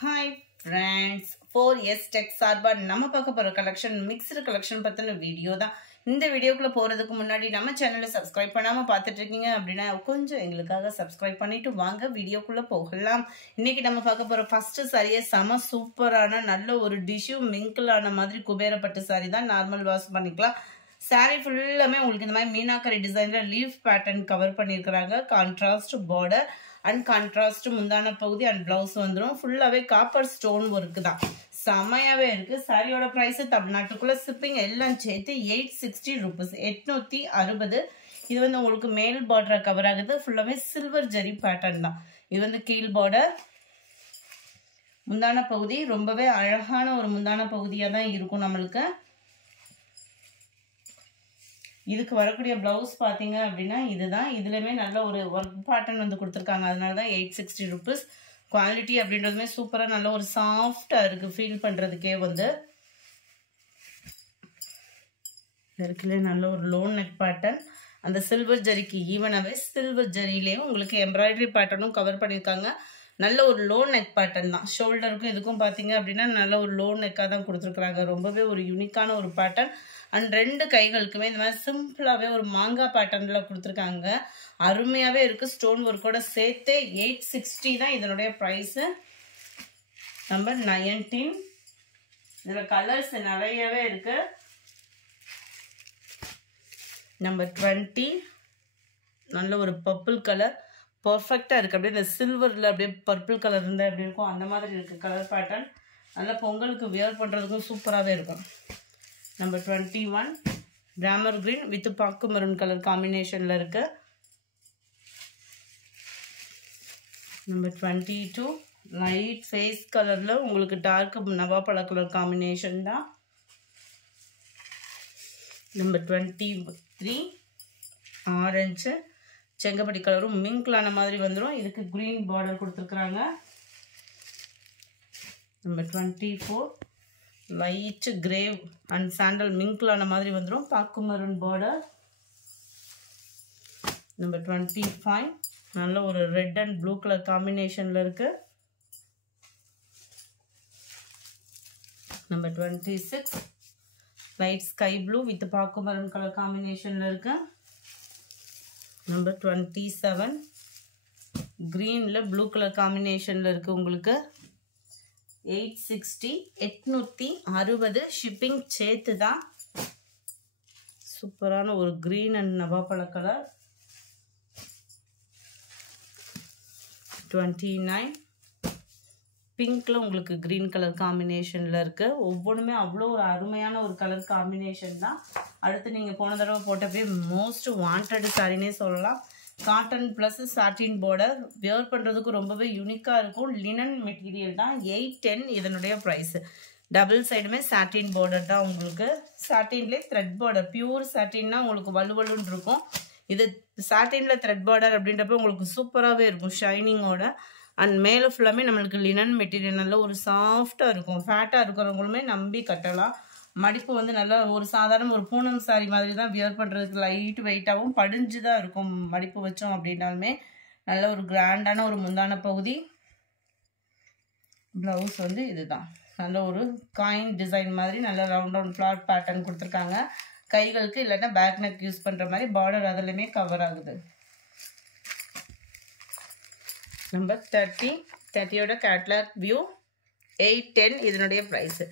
Hi friends, 4S Tech சார்பா நம்ம பார்க்க போற கலெக்ஷன் மிக்ஸ்டு கலெக்ஷன் பத்தின வீடியோ தான். இந்த வீடியோக்குள்ள போறதுக்கு முன்னாடி நம்ம சேனலை சப்ஸ்கிரைப் பண்ணாம பார்த்துட்டு இருக்கீங்க அப்படின்னா கொஞ்சம் எங்களுக்காக சப்ஸ்கிரைப் பண்ணிட்டு வாங்க வீடியோக்குள்ள போகலாம். இன்னைக்கு நம்ம பார்க்க போற ஃபர்ஸ்ட் சாரியே செம சூப்பரான நல்ல ஒரு டிஷ்யூ மிங்கிளான மாதிரி குபேரப்பட்டு சாரி தான். நார்மல் வாஷ் பண்ணிக்கலாம். சாரி ஃபுல்லாமே உங்களுக்கு இந்த மாதிரி மீனாக்கரி டிசைன்ல லீஃப் பேட்டர்ன் கவர் பண்ணியிருக்கிறாங்க. கான்ட்ராஸ்ட் பார்டர் அண்ட் கான்ட்ராஸ்ட் முந்தான பகுதி அண்ட் பிளவுஸ் வந்துடும். ஃபுல்லாகவே காப்பர் ஸ்டோன் ஒர்க்கு தான். செமையாகவே இருக்குது. சாரியோட ப்ரைஸு தமிழ்நாட்டுக்குள்ளே ஷிப்பிங் எல்லாம் சேர்த்து 860 rupees, 860. இது வந்து உங்களுக்கு மேல் பார்டரை கவர் ஆகுது. ஃபுல்லாகவே சில்வர் ஜரி பேட்டர்ன் தான். இது வந்து கீழ் பார்டர். முந்தான பகுதி ரொம்பவே அழகான ஒரு முந்தான பகுதியாக தான் இருக்கும் நம்மளுக்கு. இதுக்கு வரக்கூடிய பிளவுஸ் பார்த்தீங்க அப்படின்னா இதுதான். இதுலையுமே நல்ல ஒரு ஒர்க் பேட்டர்ன் வந்து கொடுத்துருக்காங்க. அதனால தான் 860 rupees. குவாலிட்டி அப்படின்றதுமே சூப்பராக நல்ல ஒரு சாஃப்டாக இருக்குது. ஃபீல் பண்ணுறதுக்கே வந்து இருக்குல்ல நல்ல ஒரு லோ நெக் பேட்டர்ன். அந்த சில்வர் ஜரிக்கு ஈவனாகவே சில்வர் ஜரியிலேயும் உங்களுக்கு எம்ப்ராய்டரி பேட்டர்னும் கவர் பண்ணியிருக்காங்க. நல்ல ஒரு லோ நெக் பேட்டர்ன் தான். ஷோல்டருக்கும் இதுக்கும் பார்த்தீங்க அப்படின்னா நல்ல ஒரு லோ நெக்காக தான் கொடுத்துருக்குறாங்க. ரொம்பவே ஒரு யூனிக்கான ஒரு பேட்டர்ன். அண்ட் ரெண்டு கைகளுக்குமே இந்த மாதிரி சிம்பிளாகவே ஒரு மாங்காய் பேட்டர்னில் கொடுத்துருக்காங்க. அருமையாகவே இருக்குது. ஸ்டோன் ஒர்க்கோட சேர்த்து 860 தான் இதனுடைய ப்ரைஸு. நம்பர் 19. இதில் கலர்ஸ் நிறையவே இருக்குது. நம்பர் 20 நல்ல ஒரு பர்பிள் கலர் பர்ஃபெக்டாக இருக்குது. அப்படியே இந்த சில்வரில் அப்படியே பர்பிள் கலர் இருந்தால் எப்படி இருக்கும் அந்த மாதிரி இருக்குது கலர் பேட்டர்ன். நல்லா பொங்கலுக்கு வியர் பண்ணுறதுக்கும் சூப்பராகவே இருக்கும். நம்பர் 21 ராமர் கிரீன் வித் பாக்கு மெரூன் கலர் காம்பினேஷனில் இருக்குது. நம்பர் 22 லைட் ஃபேஸ் கலரில் உங்களுக்கு டார்க் நவாப்பழ கலர் காம்பினேஷன் தான். நம்பர் 23 ஆரஞ்சு செங்கப்படி கலரும் மிங்க்லான மாதிரி வந்துடும். இதுக்கு க்ரீன் பார்டர் கொடுத்துருக்குறாங்க. Number 24 light grey and sandal மிங்க்லான மாதிரி வந்துடும். பாக்கு மெரூன் பார்டர். நம்பர் 25 நல்ல ஒரு ரெட் அண்ட் ப்ளூ கலர் காம்பினேஷனில் இருக்குது. Number 26 light sky blue with பாக்கு மெரூன் கலர் காம்பினேஷனில் இருக்குது. நம்பர் 27 க்ரீனில் ப்ளூ கலர் காம்பினேஷனில் இருக்குது. உங்களுக்கு 860 860 ஷிப்பிங் சேர்த்து தான். சூப்பரான ஒரு க்ரீன் அண்ட் நவாப்பழ கலர். 29 பிங்க்ல உங்களுக்கு க்ரீன் கலர் காம்பினேஷனில் இருக்குது. ஒவ்வொன்றுமே அவ்வளோ ஒரு அருமையான ஒரு கலர் காம்பினேஷன் தான். அடுத்து நீங்கள் போன தடவை போட்டப்பே மோஸ்ட் வாண்டட் சாரினே சொல்லலாம். காட்டன் ப்ளஸ் சாட்டின் பார்டர் வியர் பண்ணுறதுக்கு ரொம்பவே யூனிக்காக இருக்கும். லினன் மெட்டீரியல் தான். 810 இதனுடைய ப்ரைஸு. டபுள் சைடுமே சாட்டின் பார்டர் தான். உங்களுக்கு சாட்டின்லேயே த்ரெட் பார்டர் பியூர் சாட்டின்னா உங்களுக்கு வலுவலுன்னு இருக்கும். இது சாட்டினில் த்ரெட் பார்டர் அப்படின்றப்ப உங்களுக்கு சூப்பராகவே இருக்கும் ஷைனிங்கோட. அண்ட் மேலே ஃபுல்லாமே நம்மளுக்கு லினன் மெட்டீரியல் நல்ல ஒரு சாஃப்டாக இருக்கும். ஃபேட்டாக இருக்கிறவங்களுமே நம்பி கட்டலாம். மடிப்பு வந்து நல்லா ஒரு சாதாரண ஒரு பூனம் சாரி மாதிரி தான் வியர் பண்ணுறதுக்கு லைட் வெயிட்டாகவும் படிஞ்சு தான் இருக்கும். மடிப்பு வச்சோம் அப்படின்னாலுமே நல்ல ஒரு கிராண்டான ஒரு முந்தான பகுதி. ப்ளவுஸ் வந்து இதுதான். நல்ல ஒரு காயின் டிசைன் மாதிரி நல்ல ரவுண்ட் ஃப்ளாட் பேட்டர்ன் கொடுத்துருக்காங்க. கைகளுக்கு இல்லைன்னா பேக் நெக் யூஸ் பண்ணுற மாதிரி பார்டர் அதுலையுமே கவர் ஆகுது. நம்பர் 30யோட கேட்லாக் வியூ 810 இதனுடைய price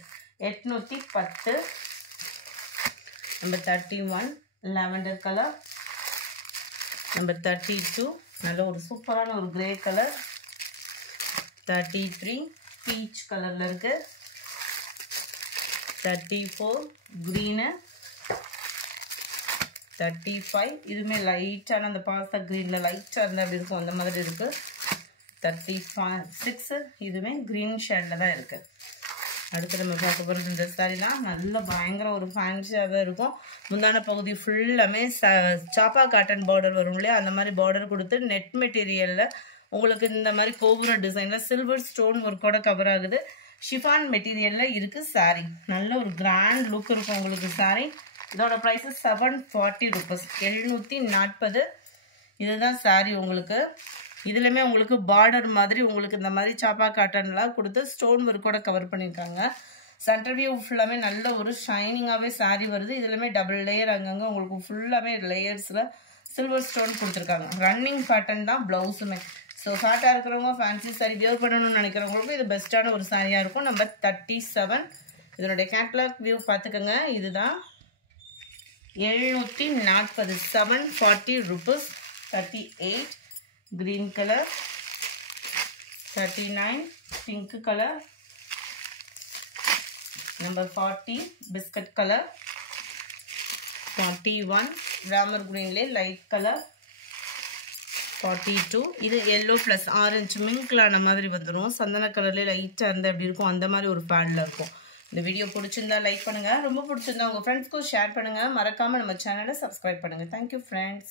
810. Number 31 lavender colour. Number 32 நல்ல ஒரு சூப்பரான ஒரு கிரே கலர். 33 பீச் கலரில் இருக்குது. 34 க்ரீனு. 35 இதுவுமே லைட்டான அந்த பாஸ்தா க்ரீனில் லைட்டாக இருந்தால் அப்படி இருக்கும் அந்த மாதிரி இருக்குது. 36 இதுவுமே க்ரீன் ஷேடில் தான் இருக்குது. அடுத்து நம்ம பார்க்க போகிறது இந்த சாரிலாம் நல்ல பயங்கர ஒரு ஃபேன்சியாக தான் இருக்கும். முந்தான பகுதி ஃபுல்லாமே சாப்பா காட்டன் பார்டர் வரும் இல்லையா அந்த மாதிரி பார்டர் கொடுத்து நெட் மெட்டீரியலில் உங்களுக்கு இந்த மாதிரி கோபுர டிசைனில் சில்வர் ஸ்டோன் ஒர்க்கோட கவர் ஆகுது. ஷிஃபான் மெட்டீரியலில் இருக்குது சாரி. நல்ல ஒரு கிராண்ட் லுக் இருக்கும் உங்களுக்கு சாரி. இதோட ப்ரைஸு 740 rupees 740. இதுதான் சாரி உங்களுக்கு. இதுலயுமே உங்களுக்கு பார்டர் மாதிரி உங்களுக்கு இந்த மாதிரி சாப்பா காட்டன்லாம் கொடுத்து ஸ்டோன் ஒர்க்கோட கவர் பண்ணியிருக்காங்க. சென்டர் வியூ ஃபுல்லாமே நல்ல ஒரு ஷைனிங்காகவே சாரீ வருது. இதுலயுமே டபுள் லேயர் அங்கங்கே உங்களுக்கு ஃபுல்லாமே லேயர்ஸில் சில்வர் ஸ்டோன் கொடுத்துருக்காங்க. ரன்னிங் பேட்டர்ன் தான் ப்ளவுஸுமே. ஸோ ஃபேட்டாக இருக்கிறவங்க ஃபேன்சி சாரீ வியர் பண்ணணும்னு நினைக்கிறவங்களுக்கும் இது பெஸ்ட்டான ஒரு சாரியாக இருக்கும். நம்பர் 37 இதனுடைய கேட்லாக் வியூ பார்த்துக்கோங்க. இதுதான் 740 740 rupees. 38 green color, 39 pink color, number 40 biscuit color, 41 ramar green le light color, 42 இது yellow plus orange மிங்க்லான மாதிரி வந்துரும். சந்தன கலர்ல லைட்டா இருந்தா எப்படி இருக்கும் அந்த மாதிரி ஒரு பேட்ல இருக்கும். இந்த வீடியோ பிடிச்சிருந்தா லைக் பண்ணுங்க, ரொம்ப பிடிச்சிருந்தா உங்க ஃப்ரெண்ட்ஸ்க்கு ஷேர் பண்ணுங்க, மறக்காம நம்ம சேனலை சப்ஸ்கிரைப் பண்ணுங்க. Thank you friends.